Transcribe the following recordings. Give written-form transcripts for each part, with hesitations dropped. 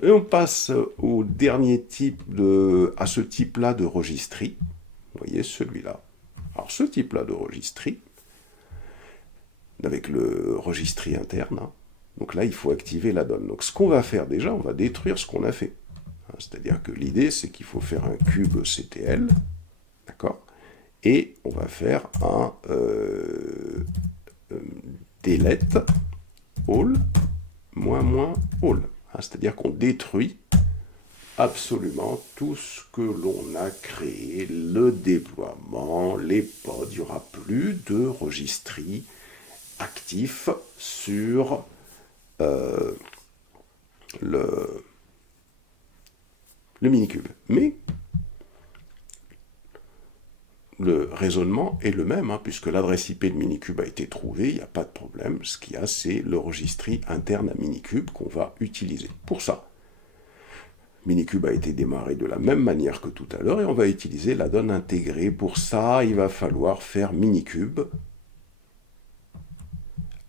Et on passe au dernier type à ce type-là de registry. Vous voyez celui-là. Alors ce type-là de registry, avec le registry interne, hein, donc là il faut activer l'add-on. Donc ce qu'on va faire déjà, on va détruire ce qu'on a fait. C'est-à-dire que l'idée c'est qu'il faut faire un cube CTL, d'accord, et on va faire un delete all moins moins all. C'est-à-dire qu'on détruit absolument tout ce que l'on a créé, le déploiement, les pods. Il n'y aura plus de registry actif sur le, le Minikube. Mais le raisonnement est le même, hein, puisque l'adresse IP de Minikube a été trouvée, il n'y a pas de problème. Ce qu'il y a, c'est le registry interne à Minikube qu'on va utiliser. Pour ça, Minikube a été démarré de la même manière que tout à l'heure et on va utiliser l'add-on intégré. Pour ça, il va falloir faire Minikube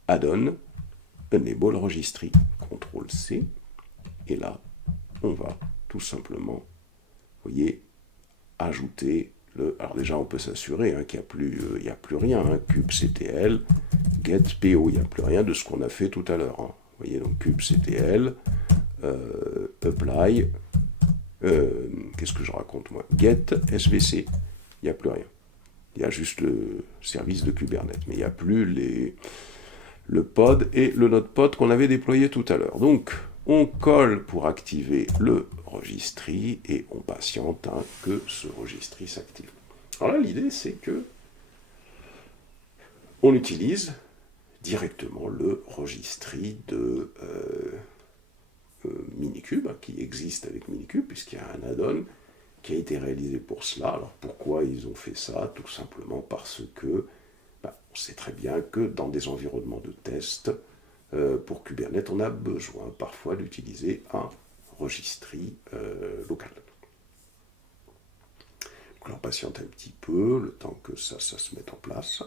add-on enable registry, CTRL-C, et là, on va tout simplement, vous voyez, ajouter le... Alors déjà, on peut s'assurer hein, qu'il n'y a plus rien, hein, kubectl, getPO, il n'y a plus rien de ce qu'on a fait tout à l'heure. Hein. Vous voyez, donc kubectl, apply, qu'est-ce que je raconte moi, get svc, il n'y a plus rien. Il y a juste le service de Kubernetes, mais il n'y a plus le pod et le node-pod qu'on avait déployé tout à l'heure. Donc, on colle pour activer le registry et on patiente hein, que ce registry s'active. Alors là, l'idée, c'est que on utilise directement le registry de Minikube, hein, qui existe avec Minikube, puisqu'il y a un add-on qui a été réalisé pour cela. Alors pourquoi ils ont fait ça? Tout simplement parce que on sait très bien que dans des environnements de test, pour Kubernetes, on a besoin parfois d'utiliser un registry local. Donc là, on patiente un petit peu, le temps que ça se mette en place.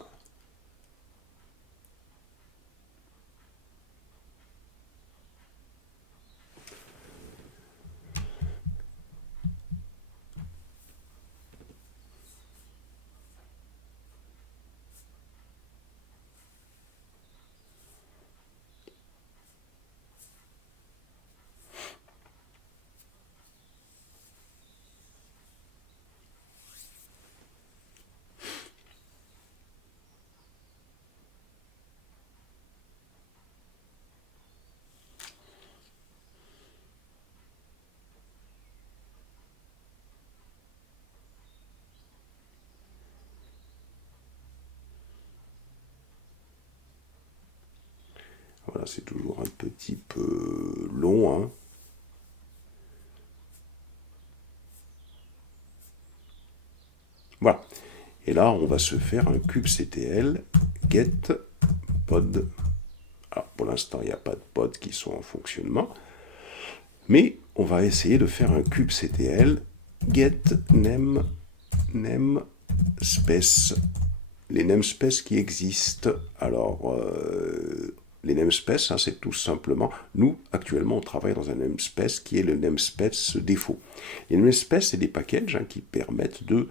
Voilà, c'est toujours un petit peu long, hein. Voilà. Et là, on va se faire un kubectl get pod. Alors, pour l'instant, il n'y a pas de pods qui sont en fonctionnement. Mais on va essayer de faire un kubectl get namespace. Les namespaces qui existent. Alors, les namespaces, hein, c'est tout simplement... Nous, actuellement, on travaille dans un namespace qui est le namespace défaut. Les namespaces, c'est des packages hein, qui permettent de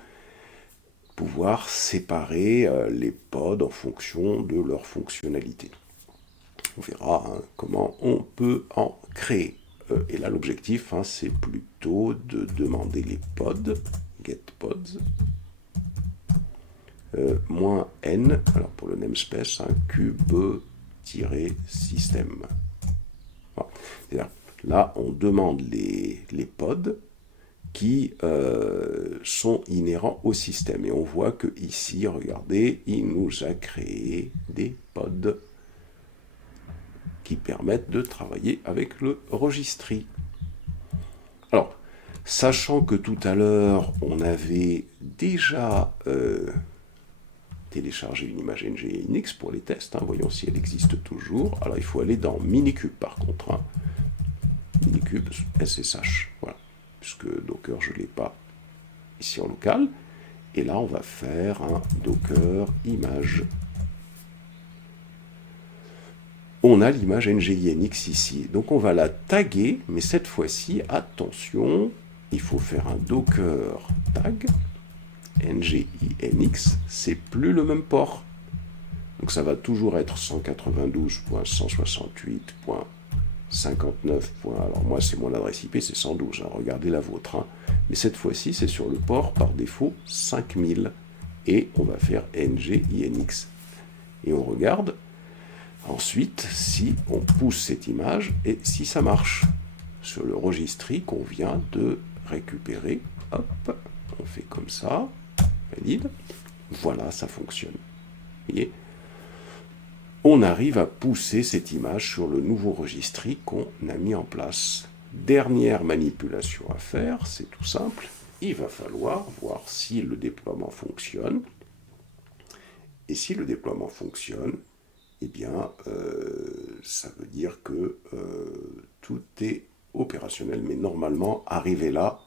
pouvoir séparer les pods en fonction de leur fonctionnalité. On verra hein, comment on peut en créer. Et là, l'objectif, hein, c'est plutôt de demander les pods, get pods, moins n, alors pour le namespace, hein, cube-système. Voilà. Là, on demande les pods qui sont inhérents au système. Et on voit que ici, regardez, il nous a créé des pods qui permettent de travailler avec le registry. Alors, sachant que tout à l'heure, on avait déjà téléchargé une image NGINX pour les tests, hein, voyons si elle existe toujours. Alors, il faut aller dans Minikube par contre. Hein. Minikube SSH, voilà. Puisque Docker, je ne l'ai pas ici en local. Et là, on va faire un Docker image. on a l'image NGINX ici. Donc on va la taguer, mais cette fois-ci, attention, il faut faire un docker tag. NGINX, c'est plus le même port. Donc ça va toujours être 192.168.59. Alors moi, c'est mon adresse IP, c'est 112. Hein, regardez la vôtre. Hein. Mais cette fois-ci, c'est sur le port par défaut 5000. Et on va faire NGINX. Et on regarde ensuite si on pousse cette image et si ça marche. Sur le registry qu'on vient de récupérer. Hop, on fait comme ça. Valide. Voilà, ça fonctionne. Vous voyez ? On arrive à pousser cette image sur le nouveau registry qu'on a mis en place. Dernière manipulation à faire, c'est tout simple. Il va falloir voir si le déploiement fonctionne. Et si le déploiement fonctionne, eh bien, ça veut dire que tout est opérationnel. Mais normalement, arrivé là,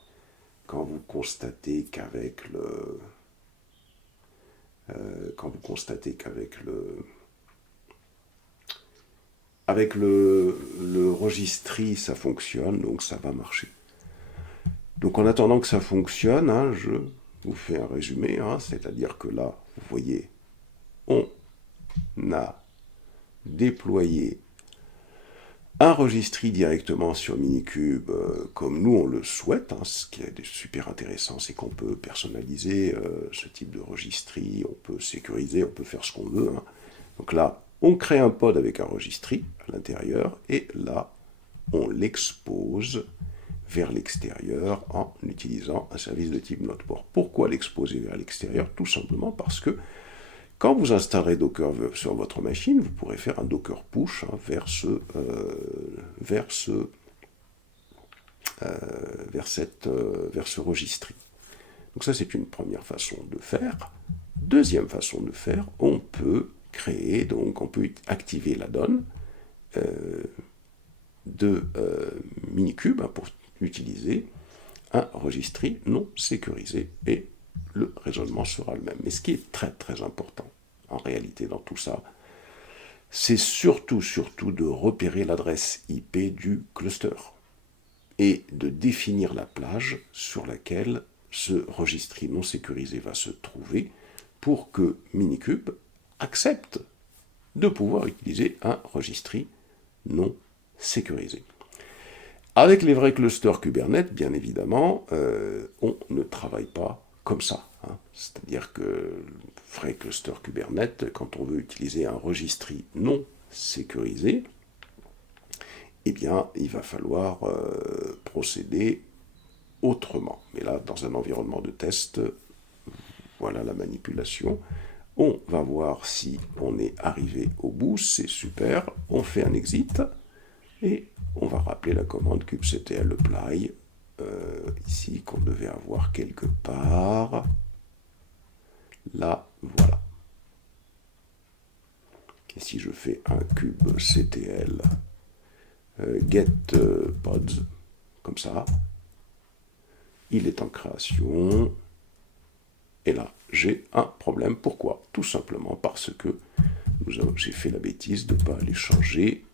quand vous constatez qu'avec le... Avec le registry, ça fonctionne, donc ça va marcher. Donc en attendant que ça fonctionne, hein, je vous fais un résumé, hein, c'est-à-dire que là, vous voyez, on a déployé un registry directement sur Minikube comme nous on le souhaite. Hein. Ce qui est super intéressant, c'est qu'on peut personnaliser ce type de registry, on peut sécuriser, on peut faire ce qu'on veut. Hein. Donc là, on crée un pod avec un registry à l'intérieur et là, on l'expose vers l'extérieur en utilisant un service de type Noteport. Pourquoi l'exposer vers l'extérieur? Tout simplement parce que quand vous installerez Docker sur votre machine, vous pourrez faire un Docker push hein, vers ce registry. Donc ça, c'est une première façon de faire. Deuxième façon de faire, on peut créer, donc on peut activer la donne de Minikube hein, pour utiliser un registry non sécurisé et le raisonnement sera le même. Mais ce qui est très très important en réalité dans tout ça, c'est surtout de repérer l'adresse IP du cluster et de définir la plage sur laquelle ce registry non sécurisé va se trouver pour que Minikube accepte de pouvoir utiliser un registry non sécurisé. Avec les vrais clusters Kubernetes, bien évidemment, on ne travaille pas comme ça. Hein. C'est-à-dire que le vrai cluster Kubernetes, quand on veut utiliser un registry non sécurisé, eh bien, il va falloir procéder autrement. Mais là, dans un environnement de test, voilà la manipulation. On va voir si on est arrivé au bout, c'est super. On fait un exit et on va rappeler la commande kubectl apply ici qu'on devait avoir quelque part. Là, voilà. Et si je fais un kubectl get pods, comme ça, il est en création. Et là, j'ai un problème. Pourquoi? Tout simplement parce que j'ai fait la bêtise de ne pas aller changer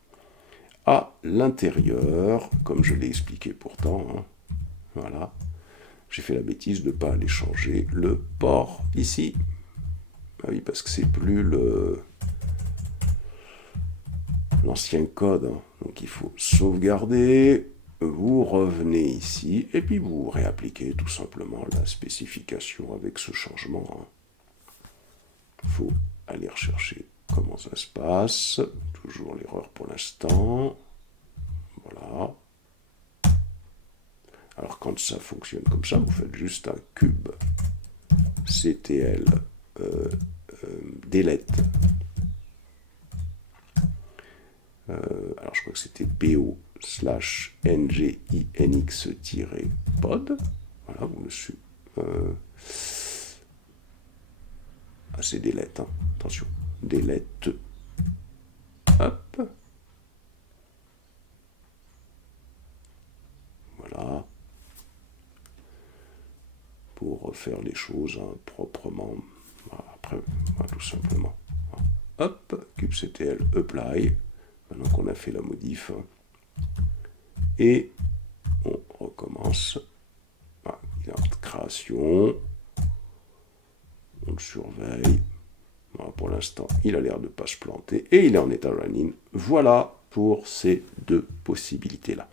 à l'intérieur, comme je l'ai expliqué pourtant. Hein. Voilà. J'ai fait la bêtise de ne pas aller changer le port ici. Ah oui, parce que c'est plus l'ancien code. Hein. Donc il faut sauvegarder. Vous revenez ici et puis vous réappliquez tout simplement la spécification avec ce changement. Hein. Il faut aller rechercher comment ça se passe. Toujours l'erreur pour l'instant. Voilà. Alors quand ça fonctionne comme ça, vous faites juste un kubectl delete. Alors je crois que c'était po/nginx-pod. Voilà, vous le suivez. Ah, c'est delete, hein. Attention. Delete. Hop. Voilà. Pour refaire les choses hein, proprement. Voilà, après, voilà, tout simplement. Hop, kubectl apply. Donc on a fait la modif. Et on recommence. Ah, il est en création. On le surveille. Voilà, pour l'instant, il a l'air de ne pas se planter. Et il est en état running. Voilà pour ces deux possibilités-là.